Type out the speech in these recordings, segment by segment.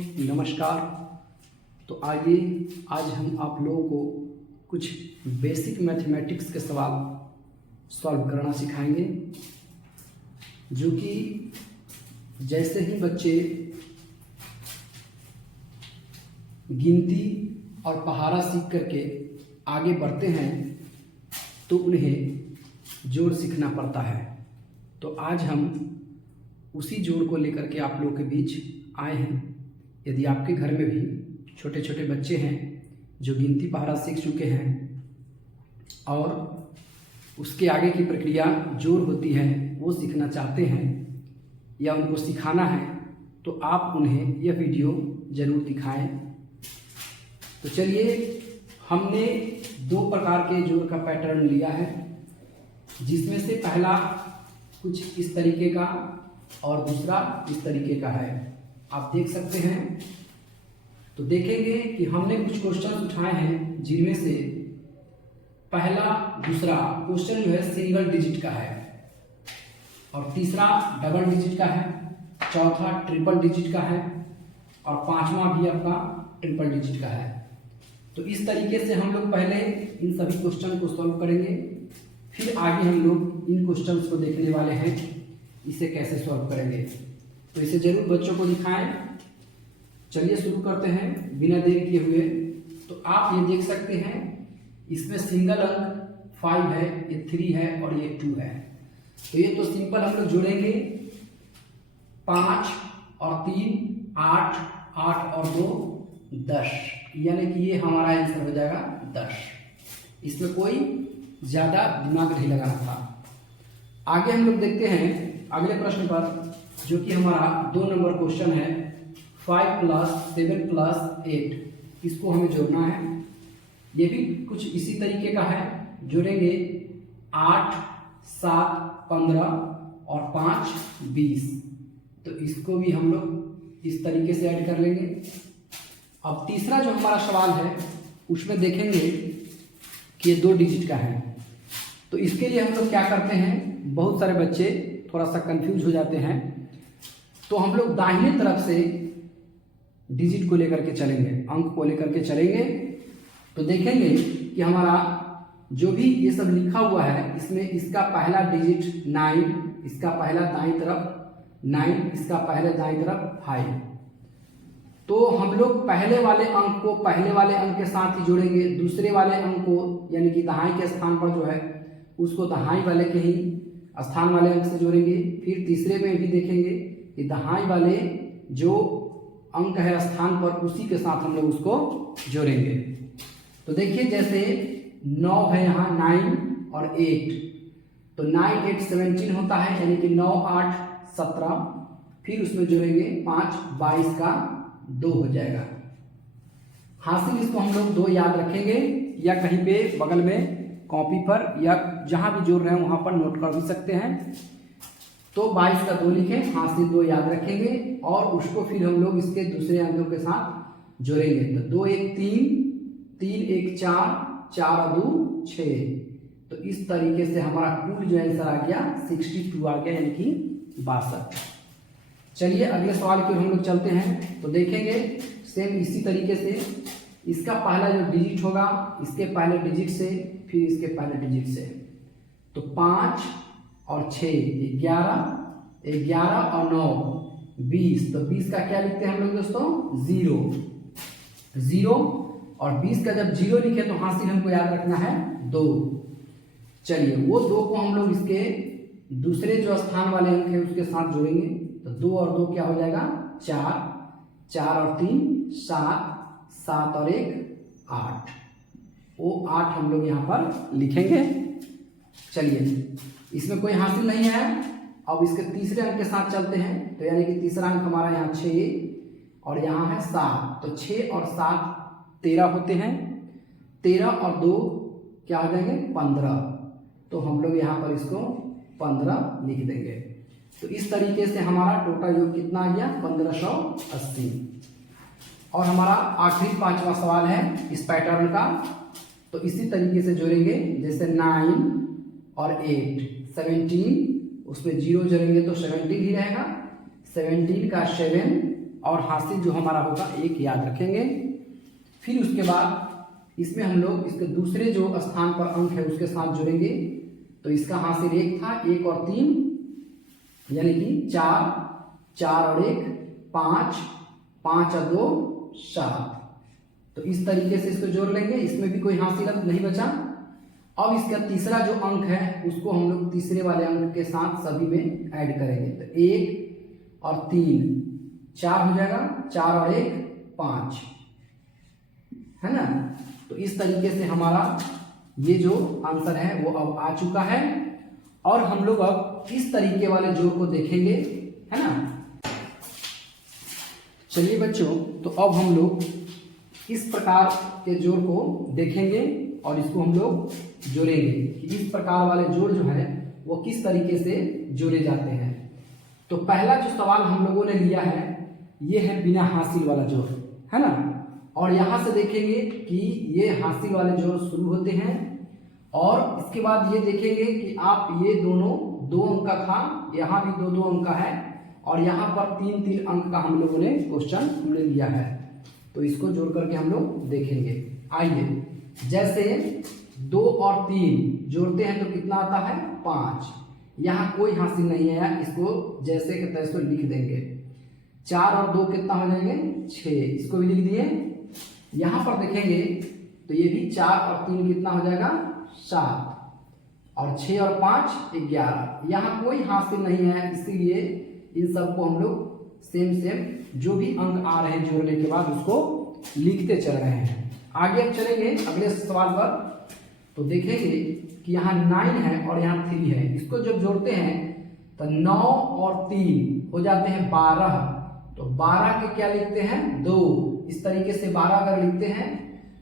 नमस्कार। तो आइए आज हम आप लोगों को कुछ बेसिक मैथमेटिक्स के सवाल सॉल्व करना सिखाएंगे, जो कि जैसे ही बच्चे गिनती और पहाड़ा सीख करके आगे बढ़ते हैं तो उन्हें जोड़ सीखना पड़ता है। तो आज हम उसी जोड़ को लेकर के आप लोगों के बीच आए हैं। यदि आपके घर में भी छोटे छोटे बच्चे हैं जो गिनती पहाड़ा सीख चुके हैं और उसके आगे की प्रक्रिया जोड़ होती है वो सीखना चाहते हैं या उनको सिखाना है, तो आप उन्हें यह वीडियो ज़रूर दिखाएं। तो चलिए, हमने दो प्रकार के जोड़ का पैटर्न लिया है, जिसमें से पहला कुछ इस तरीके का और दूसरा इस तरीके का है। आप देख सकते हैं। तो देखेंगे कि हमने कुछ क्वेश्चन उठाए हैं, जिनमें से पहला दूसरा क्वेश्चन जो है सिंगल डिजिट का है और तीसरा डबल डिजिट का है, चौथा ट्रिपल डिजिट का है और पांचवा भी आपका ट्रिपल डिजिट का है। तो इस तरीके से हम लोग पहले इन सभी क्वेश्चन को सॉल्व करेंगे, फिर आगे हम लोग इन क्वेश्चंस को देखने वाले हैं इसे कैसे सॉल्व करेंगे। तो इसे जरूर बच्चों को दिखाएं। चलिए शुरू करते हैं बिना देर किए हुए। तो आप ये देख सकते हैं, इसमें सिंगल अंक 5 है, ये 3 है और ये 2 है। तो ये तो सिंपल हम लोग जोड़ेंगे, 5 और 3 8, 8 और 2 10, यानी कि ये हमारा आंसर हो जाएगा 10। इसमें कोई ज़्यादा दिमाग नहीं लगाना था। आगे हम लोग देखते हैं अगले प्रश्न पर, जो कि हमारा 2 नंबर क्वेश्चन है। 5 + 7 + 8, इसको हमें जोड़ना है। ये भी कुछ इसी तरीके का है। जोड़ेंगे 8 7 15 और 5 20। तो इसको भी हम लोग इस तरीके से ऐड कर लेंगे। अब तीसरा जो हमारा सवाल है उसमें देखेंगे कि ये 2 डिजिट का है। तो इसके लिए हम लोग क्या करते हैं, बहुत सारे बच्चे थोड़ा सा कंफ्यूज हो जाते हैं। तो हम लोग दाहिने तरफ से डिजिट को लेकर के चलेंगे, अंक को लेकर के चलेंगे। तो देखेंगे कि हमारा जो भी ये सब लिखा हुआ है, इसमें इसका पहला डिजिट 9, इसका पहला दाईं तरफ 9, इसका पहले दाईं तरफ 5। तो हम लोग पहले वाले अंक को पहले वाले अंक के साथ ही जोड़ेंगे, दूसरे वाले अंक को यानी कि दहाई के स्थान पर जो है उसको दहाई वाले के ही स्थान वाले अंक से जोड़ेंगे। फिर तीसरे में भी देखेंगे कि दहाई वाले जो अंक है स्थान पर, उसी के साथ हम लोग उसको जोड़ेंगे। तो देखिए, जैसे 9 है यहाँ, 9 और 8, तो 9 8 17 होता है, यानी कि 9 8 17। फिर उसमें जोड़ेंगे 5 22 का 2 हो जाएगा। हासिल इसको हम लोग 2 याद रखेंगे, या कहीं पे बगल में कॉपी पर या जहां भी जोड़ रहे हैं वहां पर नोट कर भी सकते हैं। तो 22 का 2 लिखें, हासिल 2 याद रखेंगे और उसको फिर हम लोग इसके दूसरे अंकों के साथ जोड़ेंगे। तो 2 1 3, 3 1 4, 4 और 2 6। तो इस तरीके से हमारा कुल जो आंसर आ गया 62 आ गया, यानी कि 62। चलिए अगले सवाल की ओर हम लोग चलते हैं। तो देखेंगे सेम इसी तरीके से, इसका पहला जो डिजिट होगा इसके पहले डिजिट से, फिर इसके पहले डिजिट से। तो 5 और 6 11, 11 और 9 20। तो 20 का क्या लिखते हैं हम लोग दोस्तों, 0। और 20 का जब 0 लिखे तो हासिल हमको याद रखना है 2। चलिए वो 2 को हम लोग इसके दूसरे जो स्थान वाले अंक है उसके साथ जोड़ेंगे। तो 2 और 2 क्या हो जाएगा, 4, 4 और 3 7, 7 और 1 8। वो 8 हम लोग यहाँ पर लिखेंगे। चलिए, इसमें कोई हासिल नहीं है। अब इसके तीसरे अंक के साथ चलते हैं। तो यानी कि तीसरा अंक हमारा यहाँ 6 और यहाँ है 7। तो 6 और 7 13 होते हैं। 13 और 2 क्या हो जाएंगे, 15। तो हम लोग यहाँ पर इसको 15 लिख देंगे। तो इस तरीके से हमारा टोटल योग कितना आ गया, 1580। और हमारा आखिरी 5वां सवाल है इस पैटर्न का। तो इसी तरीके से जोड़ेंगे, जैसे 9 और 8 17, उसमें 0 जोड़ेंगे तो 17 ही रहेगा। 17 का 7 और हासिल जो हमारा होगा 1 याद रखेंगे। फिर उसके बाद इसमें हम लोग इसके दूसरे जो स्थान पर अंक है उसके साथ जोड़ेंगे। तो इसका हासिल 1 था, 1 और 3 यानी कि 4, 4 और 1 5, 5 और 2 7। तो इस तरीके से इसको जोड़ लेंगे, इसमें भी कोई हासिल अब नहीं बचा। अब इसका तीसरा जो अंक है उसको हम लोग तीसरे वाले अंक के साथ सभी में ऐड करेंगे। तो 1 और 3 4 हो जाएगा, 4 और 1 5, है ना। तो इस तरीके से हमारा ये जो आंसर है वो अब आ चुका है। और हम लोग अब इस तरीके वाले जोड़ को देखेंगे, है ना। चलिए बच्चों, तो अब हम लोग इस प्रकार के जोड़ को देखेंगे और इसको हम लोग जोड़ेंगे कि इस प्रकार वाले जोड़ जो है वो किस तरीके से जोड़े जाते हैं। तो पहला जो सवाल हम लोगों ने लिया है ये है बिना हासिल वाला जोड़, है ना। और यहाँ से देखेंगे कि ये हासिल वाले जोड़ शुरू होते हैं और इसके बाद ये देखेंगे कि आप ये दोनों 2 अंक का था, यहाँ भी 2 अंक का है और यहाँ पर 3 अंक का हम लोगों ने क्वेश्चन हमने लिया है। तो इसको जोड़ करके हम लोग देखेंगे। आइए, जैसे 2 और 3 जोड़ते हैं तो कितना आता है 5। यहाँ कोई हासिल नहीं है, इसको जैसे के तैसे लिख देंगे। 4 और 2 कितना हो जाएंगे 6, इसको भी लिख दिए। यहाँ पर देखेंगे तो ये भी 4 और 3 कितना हो जाएगा 7 और 6 और 5 11। यहाँ कोई हासिल नहीं है, इसीलिए इन सबको हम लोग सेम जो भी अंक आ रहे हैं जोड़ने के बाद उसको लिखते चल रहे हैं। आगे अब चलेंगे अगले सवाल पर, तो देखेंगे कि यहाँ 9 है और यहाँ 3 है। इसको जब जोड़ते हैं तो 9 और 3 हो जाते हैं 12। तो 12 के क्या लिखते हैं 2। इस तरीके से 12 अगर लिखते हैं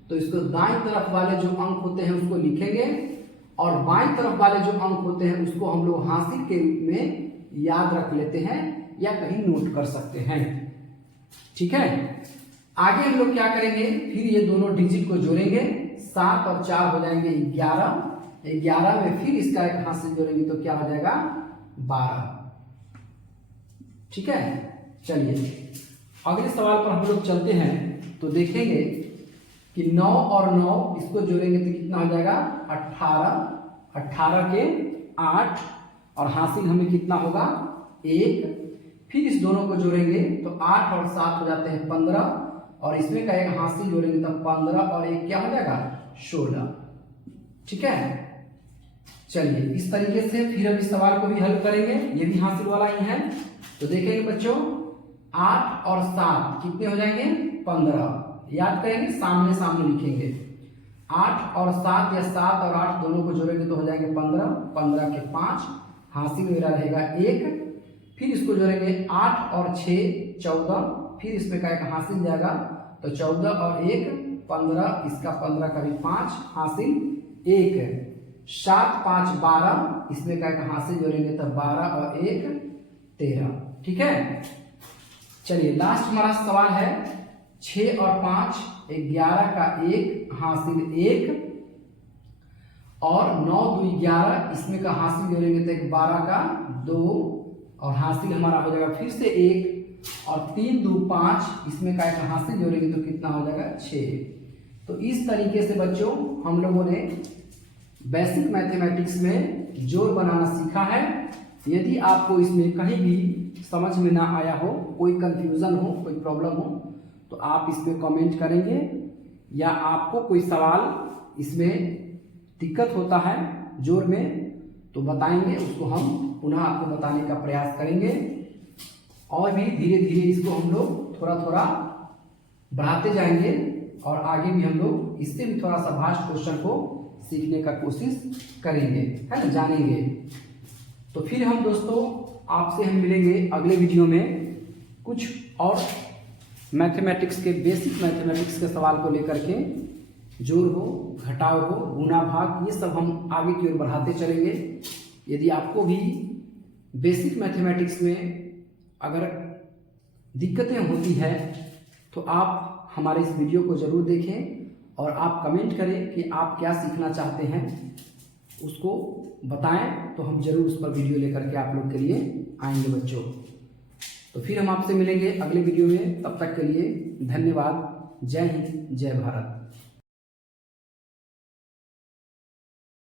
तो इसको दाईं तरफ वाले जो अंक होते हैं उसको लिखेंगे और बाईं तरफ वाले जो अंक होते हैं उसको हम लोग हासिल के रूप में याद रख लेते हैं या कहीं नोट कर सकते हैं। ठीक है, आगे हम लोग क्या करेंगे, फिर ये दोनों डिजिट को जोड़ेंगे। 7 और 4 हो जाएंगे 11। 11 में फिर इसका एक हासिल जोड़ेंगे तो क्या हो जाएगा 12। ठीक है, चलिए अगले सवाल पर हम लोग चलते हैं। तो देखेंगे कि 9 और 9 इसको जोड़ेंगे तो कितना हो जाएगा 18। 18 के 8 और हासिल हमें कितना होगा 1। फिर इस दोनों को जोड़ेंगे तो 8 और 7 हो जाते हैं 15 और इसमें का एक हासिल जोड़ेंगे तो 15 और 1 क्या हो जाएगा 16। ठीक है, चलिए इस तरीके से फिर अब इस सवाल को भी हल करेंगे, ये भी हासिल वाला ही है। तो देखेंगे बच्चों 8 और 7 कितने हो जाएंगे 15। याद करेंगे, सामने सामने लिखेंगे। 8 और 7 या 7 और 8 दोनों को जोड़ेंगे तो हो जाएंगे 15। 15 के 5 हासिल मेरा रहेगा 1। फिर इसको जोड़ेंगे 8 और 6 14। फिर इसमें का एक हासिल जाएगा तो 14 और 1 15। इसका 15 का भी 5 हासिल 1। 7 5 12। इसमें का एक हासिल जोड़ेंगे तो 12 और 1 13। ठीक है, चलिए लास्ट हमारा सवाल है 6 और 5 11 का 1 हासिल 1 और 9 2 11। इसमें का हासिल जोड़ेंगे तो 12 का 2 और हासिल हमारा हो जाएगा फिर से 1 और 3 2 5। इसमें का एक हासिल जोड़ेंगे तो कितना हो जाएगा 6। तो इस तरीके से बच्चों हम लोगों ने बेसिक मैथमेटिक्स में जोड़ बनाना सीखा है। यदि आपको इसमें कहीं भी समझ में ना आया हो, कोई कंफ्यूजन हो, कोई प्रॉब्लम हो तो आप इसमें कमेंट करेंगे या आपको कोई सवाल इसमें दिक्कत होता है जोड़ में तो बताएंगे, उसको हम पुनः आपको बताने का प्रयास करेंगे। और भी धीरे धीरे इसको हम लोग थोड़ा थोड़ा बढ़ाते जाएंगे और आगे भी हम लोग इससे भी थोड़ा सा भास्ट क्वेश्चन को सीखने का कोशिश करेंगे, है ना, जानेंगे। तो फिर हम दोस्तों आपसे हम मिलेंगे अगले वीडियो में कुछ और मैथमेटिक्स के बेसिक मैथमेटिक्स के सवाल को लेकर के। जोड़ हो, घटाव हो, गुना भाग, ये सब हम आगे की ओर बढ़ाते चलेंगे। यदि आपको भी बेसिक मैथमेटिक्स में अगर दिक्कतें होती है तो आप हमारे इस वीडियो को ज़रूर देखें और आप कमेंट करें कि आप क्या सीखना चाहते हैं, उसको बताएं तो हम जरूर उस पर वीडियो लेकर के आप लोग के लिए आएंगे बच्चों। तो फिर हम आपसे मिलेंगे अगले वीडियो में, तब तक के लिए धन्यवाद। जय हिंद, जय भारत।